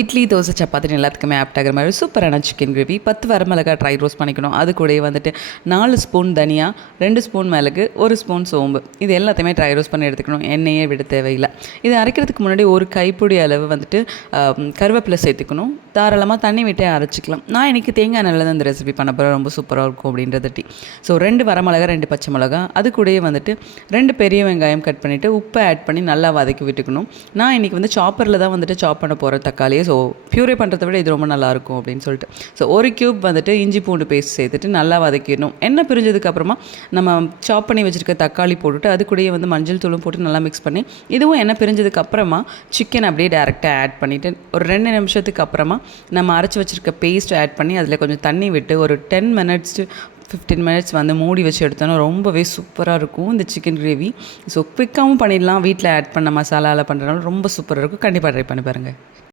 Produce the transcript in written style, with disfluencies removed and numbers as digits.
இட்லி, தோசை, சப்பாத்தின்னு எல்லாத்துக்குமே ஆப்ட் ஆகிற மாதிரி சூப்பரான சிக்கன் கிரேவி. 10 வரமிளகாய் ட்ரை ரோஸ்ட் பண்ணிக்கணும். அது கூடயே வந்துட்டு 4 ஸ்பூன் தனியா, 2 ஸ்பூன் மிளகு, 1 ஸ்பூன் சோம்பு, இது எல்லாத்தையுமே ட்ரை ரோஸ்ட் பண்ணி எடுத்துக்கணும். எண்ணெயே விட தேவையில்லை. இதை அரைக்கிறதுக்கு முன்னாடி ஒரு கைப்பிடி அளவு வந்துட்டு கருவேப்பிலை சேர்த்துக்கணும். தாராளமாக தண்ணி விட்டே அரைச்சிக்கலாம். நான் இன்றைக்கி தேங்காய் எண்ணெயில் தான் இந்த ரெசிபி பண்ண போகிறேன். ரொம்ப சூப்பராக இருக்கும் அப்படின்றதட்டி. ஸோ 2 வரமிளகா, 2 பச்சை மிளகா, அது கூடயே வந்துட்டு 2 பெரிய வெங்காயம் கட் பண்ணிவிட்டு உப்பை ஆட் பண்ணி நல்லா வதக்கி விட்டுக்கணும். நான் இன்றைக்கி வந்து சாப்பரில் தான் வந்துட்டு சாப் பண்ண போகிறேன் தக்காளியை. ஸோ ப்யூரே பண்ணுறதை விட இது ரொம்ப நல்லாயிருக்கும் அப்படின்னு சொல்லிட்டு ஸோ 1 கியூப் வந்துட்டு இஞ்சி பூண்டு பேஸ்ட் சேர்த்துட்டு நல்லா வதக்கிடணும். எண்ணெய் பிரிஞ்சதுக்கப்புறமா நம்ம சாப் பண்ணி வச்சுருக்க தக்காளி போட்டுட்டு அது கூடயே வந்து மஞ்சள் தூளும் போட்டு நல்லா மிக்ஸ் பண்ணி இதுவும் எண்ணெய் பிரிஞ்சதுக்கப்புறமா சிக்கன் அப்படியே டேரெக்டாக ஆட் பண்ணிவிட்டு ஒரு 2 நிமிஷத்துக்கு அப்புறமா நம்ம அரைச்சி வச்சுருக்க பேஸ்ட் ஆட் பண்ணி அதில் கொஞ்சம் தண்ணி விட்டு ஒரு 10 மினிட்ஸ் to 15 மினிட்ஸ் வந்து மூடி வச்சு எடுத்தோன்னா ரொம்பவே சூப்பராக இருக்கும் இந்த சிக்கன் கிரேவி. ஸோ குவிக்காகவும் பண்ணிடலாம். வீட்டில் ஆட் பண்ண மசாலாவில் பண்ணுறதுனால ரொம்ப சூப்பராக இருக்கும். கண்டிப்பாக ட்ரை பண்ணி பாருங்கள்.